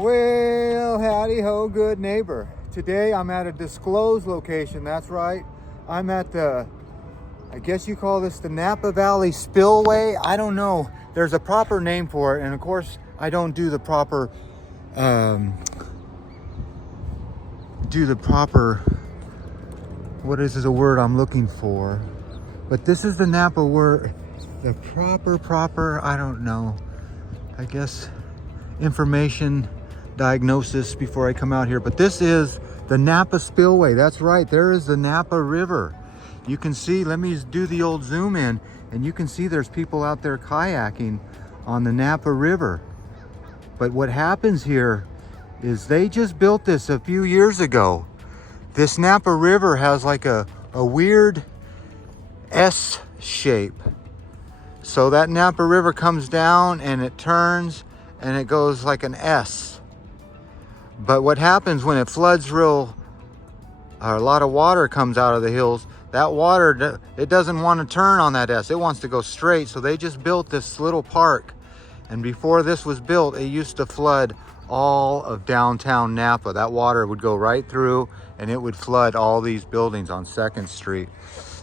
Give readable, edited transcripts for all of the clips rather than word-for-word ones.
Well, howdy ho, good neighbor. Today I'm at a disclosed location, that's right. I'm at the, I guess you call this the Napa Valley Spillway. I don't know. There's a proper name for it, and of course I don't do the proper, what is the word I'm looking for? But this is the Napa word, the proper, I don't know. I guess information diagnosis before I come out here, but this is the Napa Spillway. That's right, there is the Napa River. You can see, let me do the old zoom in, and you can see there's people out there kayaking on the Napa River. But what happens here is they just built this a few years ago. This Napa River has like a weird S shape. So that Napa River comes down and it turns and it goes like an S. But what happens when it floods a lot of water comes out of the hills, that water, it doesn't want to turn on that S. It wants to go straight. So they just built this little park. And before this was built, it used to flood all of downtown Napa. That water would go right through and it would flood all these buildings on 2nd Street.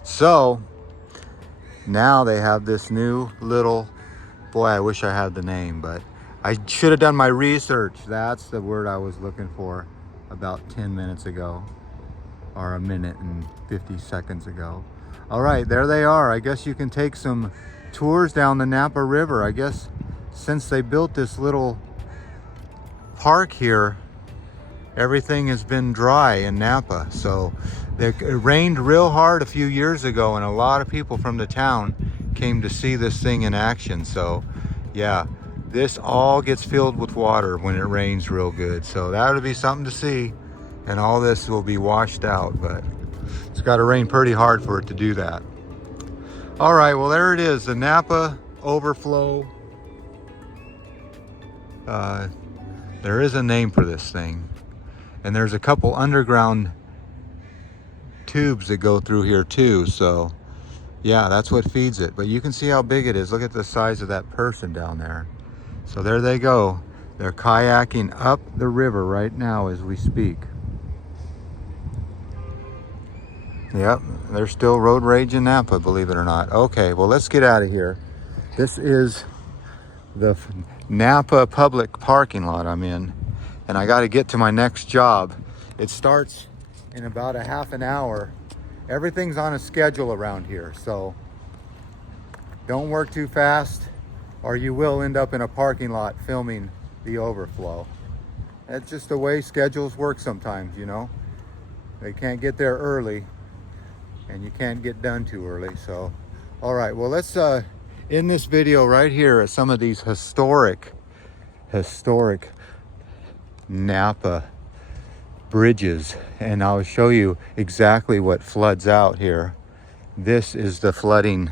So now they have this new little, boy, I wish I had the name, but I should have done my research. That's the word I was looking for about 10 minutes ago, or a minute and 50 seconds ago. All right, there they are. I guess you can take some tours down the Napa River. I guess since they built this little park here, everything has been dry in Napa. So it rained real hard a few years ago, and a lot of people from the town came to see this thing in action. So yeah, this all gets filled with water when it rains real good. So that would be something to see, and all this will be washed out, but it's got to rain pretty hard for it to do that. All right, well, there it is, the Napa overflow. There is a name for this thing, and there's a couple underground tubes that go through here too. So yeah, that's what feeds it. But you can see how big it is. Look at the size of that person down there. So there they go. They're kayaking up the river right now as we speak. Yep, there's still road rage in Napa, believe it or not. Okay, well, let's get out of here. This is the Napa public parking lot I'm in, and I got to get to my next job. It starts in about a half an hour. Everything's on a schedule around here, so don't work too fast or you will end up in a parking lot filming the overflow. That's just the way schedules work sometimes, you know. They can't get there early and you can't get done too early. So all right, well, let's in this video right here at some of these historic Napa bridges, and I'll show you exactly what floods out here. This is the flooding,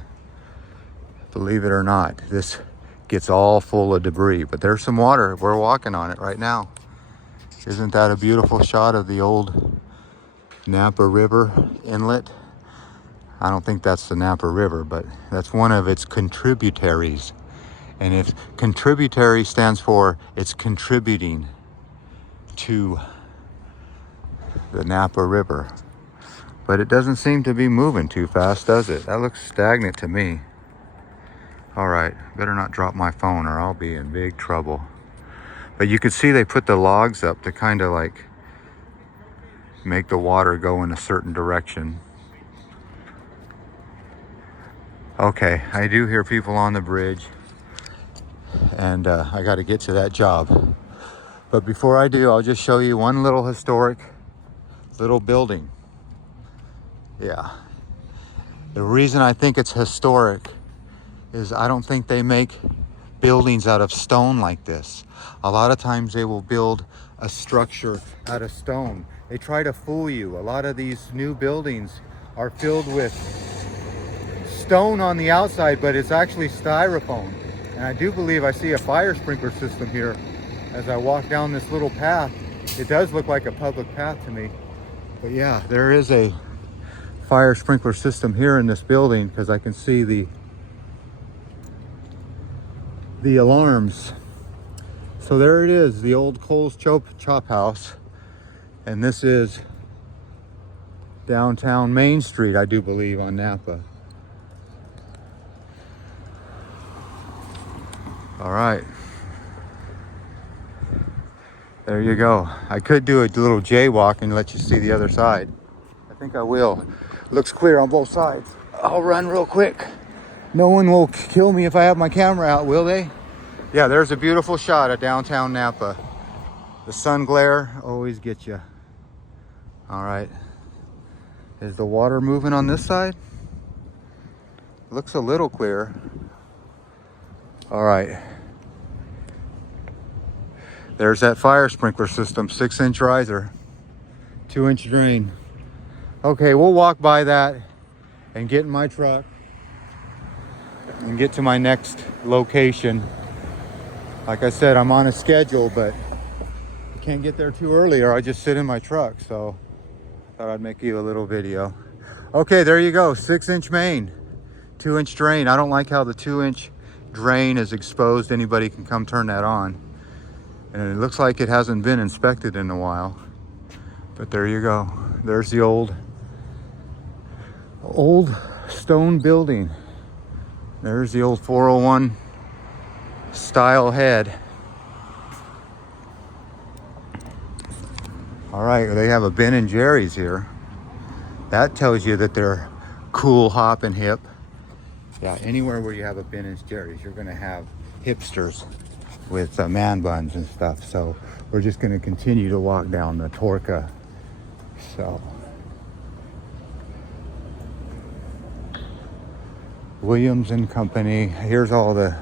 believe it or not. This gets all full of debris, but there's some water. We're walking on it right now. Isn't that a beautiful shot of the old Napa River inlet? I don't think that's the Napa River, but that's one of its contributaries. And if contributary stands for it's contributing to the Napa River. But it doesn't seem to be moving too fast, does it? That looks stagnant to me. All right, better not drop my phone or I'll be in big trouble. But you can see they put the logs up to kind of like make the water go in a certain direction. Okay, I do hear people on the bridge, and I got to get to that job. But before I do, I'll just show you one little historic little building. Yeah. The reason I think it's historic is I don't think they make buildings out of stone like this. A lot of times they will build a structure out of stone. They try to fool you. A lot of these new buildings are filled with stone on the outside, but it's actually styrofoam. And I do believe I see a fire sprinkler system here as I walk down this little path. It does look like a public path to me. But yeah, there is a fire sprinkler system here in this building because I can see the alarms So there it is, the old Cole's Chop House. And this is downtown Main Street, I do believe, on Napa. All right. There you go. I could do a little jaywalk and let you see the other side. I think I will. Looks clear on both sides. I'll run real quick. No one will kill me if I have my camera out, will they? Yeah, there's a beautiful shot of downtown Napa. The sun glare always gets you. All right. Is the water moving on this side? Looks a little clear. All right. There's that fire sprinkler system, 6-inch riser, 2-inch drain. Okay, we'll walk by that and get in my truck and get to my next location. Like I said, I'm on a schedule, but I can't get there too early or I just sit in my truck. So I thought I'd make you a little video. Okay, there you go, 6-inch main, 2-inch drain. I don't like how the 2-inch drain is exposed. Anybody can come turn that on. And it looks like it hasn't been inspected in a while. But there you go. There's the old stone building. There's the old 401 style head. All right, they have a Ben and Jerry's here. That tells you that they're cool, hop, and hip. Yeah, anywhere where you have a Ben and Jerry's, you're gonna have hipsters with man buns and stuff. So we're just going to continue to walk down the Torca. So Williams and Company, here's all the,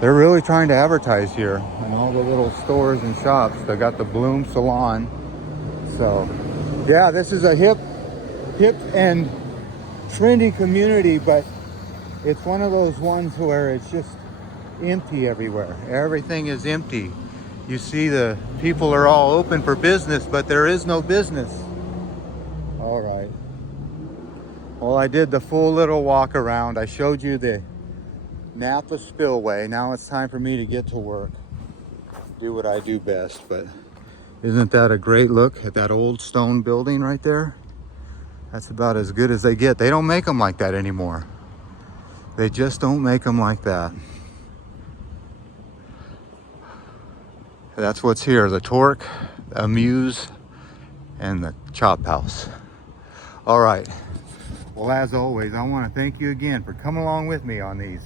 they're really trying to advertise here and all the little stores and shops. They got the Bloom Salon. So yeah, this is a hip and trendy community, but it's one of those ones where it's just empty everywhere. Everything is empty. You see the people are all open for business, but there is no business. All right. Well, I did the full little walk around. I showed you the Napa spillway. Now it's time for me to get to work. Do what I do best. But isn't that a great look at that old stone building right there? That's about as good as they get. They don't make them like that anymore. They just don't make them like that. That's what's here, the Torque, Amuse, and the Chop House. All right, well, as always, I want to thank you again for coming along with me on these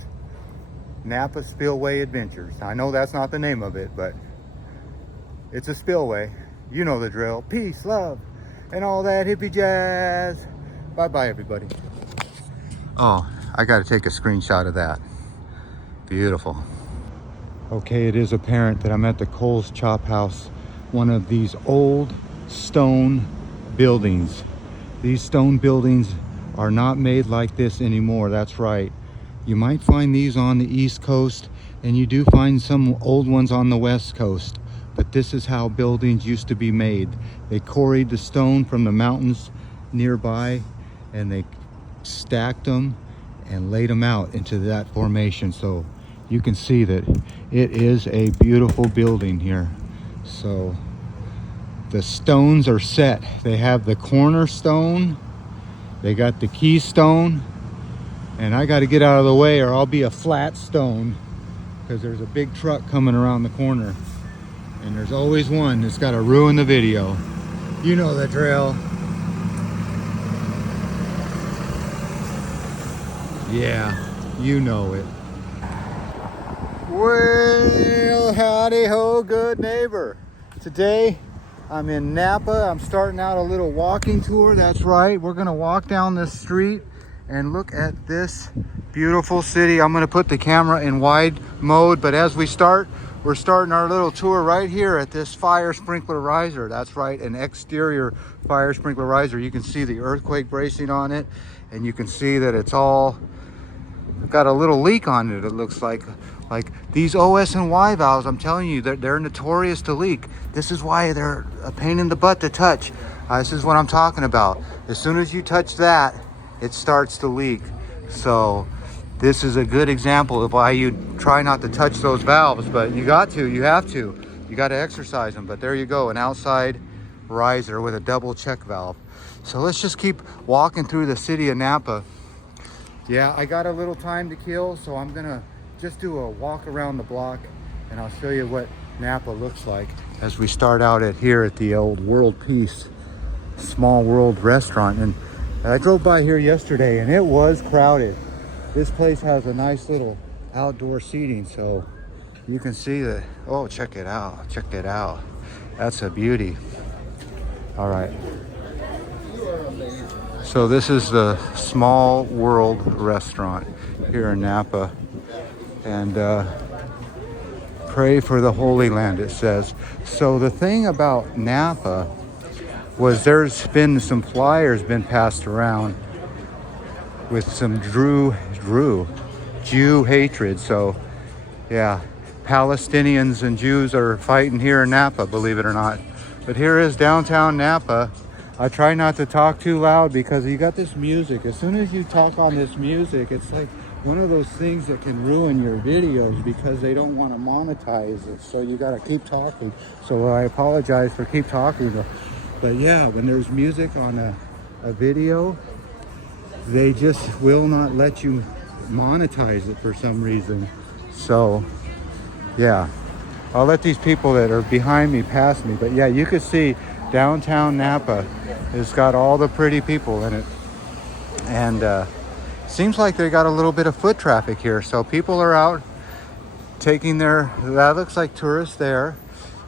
Napa Spillway Adventures. I know that's not the name of it, but it's a spillway. You know the drill. Peace, love, and all that hippie jazz. Bye-bye, everybody. Oh, I got to take a screenshot of that. Beautiful. Okay, it is apparent that I'm at the Cole's Chop House, one of these old stone buildings. These stone buildings are not made like this anymore, that's right. You might find these on the East Coast, and you do find some old ones on the West Coast, but this is how buildings used to be made. They quarried the stone from the mountains nearby, and they stacked them and laid them out into that formation. So you can see that it is a beautiful building here. So the stones are set. They have the cornerstone, they got the keystone, and I got to get out of the way or I'll be a flat stone, because there's a big truck coming around the corner, and there's always one that's got to ruin the video. You know the drill. Yeah, you know it. Well, howdy ho, good neighbor. Today I'm in Napa. I'm starting out a little walking tour. That's right, we're gonna walk down this street and look at this beautiful city. I'm gonna put the camera in wide mode, but as we start, we're starting our little tour right here at this fire sprinkler riser. That's right, an exterior fire sprinkler riser. You can see the earthquake bracing on it, and you can see that it's all got a little leak on it. It looks like these OS and Y valves, I'm telling you, they're notorious to leak. This is why they're a pain in the butt to touch. This is what I'm talking about. As soon as you touch that, it starts to leak. So this is a good example of why you try not to touch those valves, but you have to. You got to exercise them. But there you go, an outside riser with a double check valve. So let's just keep walking through the city of Napa. Yeah, I got a little time to kill, so I'm gonna just do a walk around the block and I'll show you what Napa looks like as we start out here at the old World Peace Small World restaurant. And I drove by here yesterday and it was crowded. This place has a nice little outdoor seating, so you can see that. Oh, check it out. Check it out. That's a beauty. All right. So this is the Small World restaurant here in Napa. And pray for the Holy Land, it says. So the thing about Napa was there's been some flyers been passed around with some Jew hatred. So yeah, Palestinians and Jews are fighting here in Napa, believe it or not. But here is downtown Napa. I try not to talk too loud because you got this music. As soon as you talk on this music, it's like one of those things that can ruin your videos because they don't want to monetize it. So you got to keep talking. So I apologize for keep talking. But yeah, when there's music on a video, they just will not let you monetize it for some reason. So yeah, I'll let these people that are behind me pass me. But yeah, you can see downtown Napa has got all the pretty people in it. And seems like they got a little bit of foot traffic here. So people are out taking that looks like tourists there.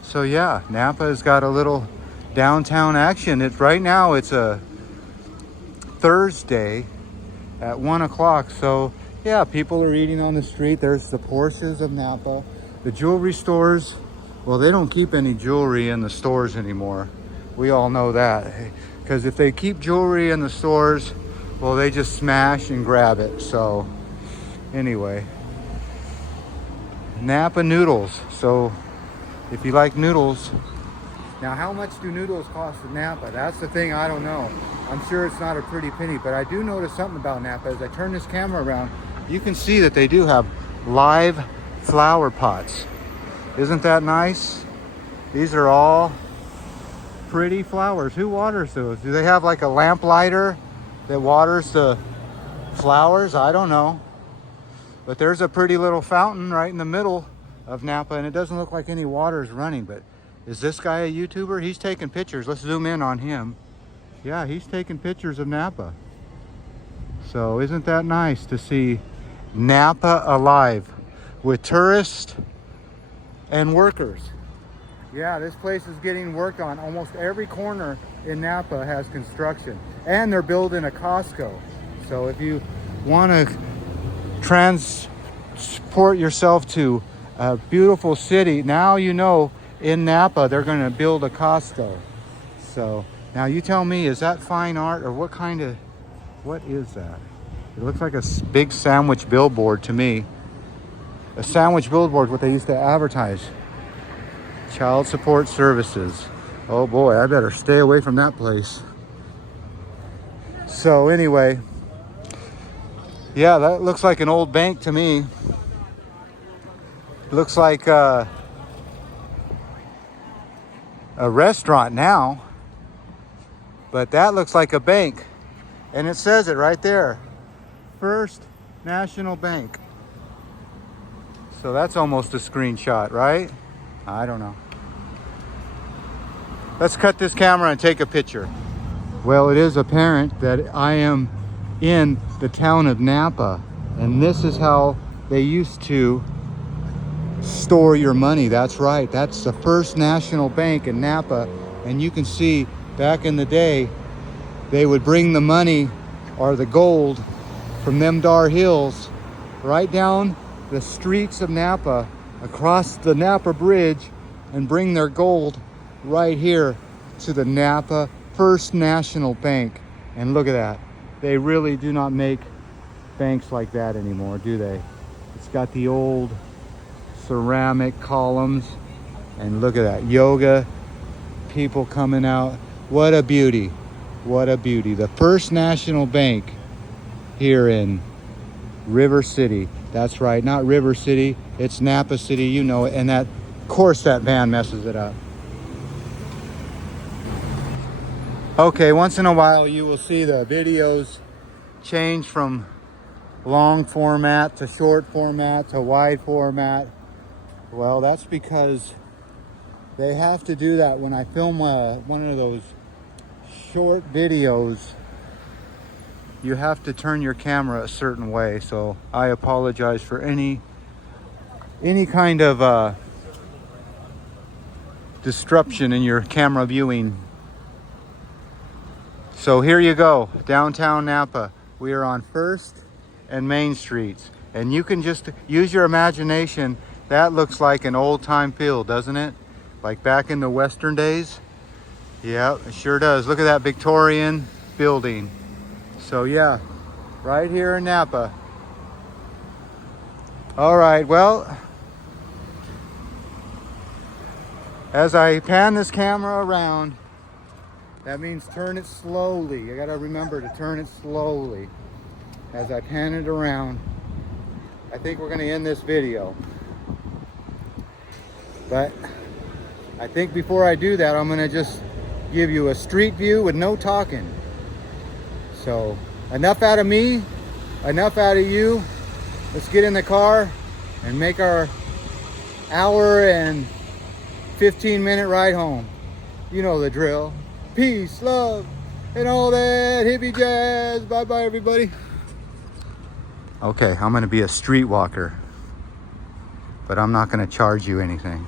So yeah, Napa has got a little downtown action. Right now it's a Thursday at 1 o'clock. So yeah, people are eating on the street. There's the Porsches of Napa. The jewelry stores, well, they don't keep any jewelry in the stores anymore. We all know that. Because if they keep jewelry in the stores, well, they just smash and grab it. So anyway, Napa noodles. So if you like noodles, now how much do noodles cost in Napa? That's the thing I don't know. I'm sure it's not a pretty penny, but I do notice something about Napa. As I turn this camera around, you can see that they do have live flower pots. Isn't that nice? These are all pretty flowers. Who waters those? Do they have like a lamp lighter that waters the flowers? I don't know. But there's a pretty little fountain right in the middle of Napa, and it doesn't look like any water is running. But is this guy a YouTuber? He's taking pictures. Let's zoom in on him. Yeah, he's taking pictures of Napa. So isn't that nice to see Napa alive with tourists and workers? Yeah, this place is getting worked on. Almost every corner in Napa has construction. And they're building a Costco. So if you want to transport yourself to a beautiful city, now you know in Napa they're going to build a Costco. So now you tell me, is that fine art or what is that? It looks like a big sandwich billboard to me. A sandwich billboard, what they used to advertise. Child support services. Oh boy, I better stay away from that place. So anyway, yeah, that looks like an old bank to me. Looks like a restaurant now, but that looks like a bank. And it says it right there. First National Bank. So that's almost a screenshot, right? I don't know. Let's cut this camera and take a picture. Well, it is apparent that I am in the town of Napa, and this is how they used to store your money. That's right. That's the First National Bank in Napa. And you can see back in the day, they would bring the money or the gold from them dar hills right down the streets of Napa, across the Napa Bridge, and bring their gold right here to the Napa First National Bank. And look at that. They really do not make banks like that anymore, do they? It's got the old ceramic columns, and look at that. Yoga, people coming out. What a beauty. What a beauty. The First National Bank here in River City. That's right, not River City, it's Napa City, you know it. And that, of course, that van messes it up. Okay, once in a while you will see the videos change from long format to short format to wide format. Well, that's because they have to do that when I film one of those short videos. You have to turn your camera a certain way, so I apologize for any kind of disruption in your camera viewing. So here you go, downtown Napa. We are on First and Main Streets, and you can just use your imagination. That looks like an old-time field, doesn't it? Like back in the Western days. Yeah, it sure does. Look at that Victorian building. So yeah, right here in Napa. All right, well, as I pan this camera around, that means turn it slowly. You gotta remember to turn it slowly as I pan it around. I think we're gonna end this video. But I think before I do that, I'm gonna just give you a street view with no talking. So enough out of me, enough out of you. Let's get in the car and make our hour and 15-minute ride home. You know the drill. Peace, love, and all that hippie jazz. Bye-bye, everybody. Okay, I'm gonna be a street walker, but I'm not gonna charge you anything.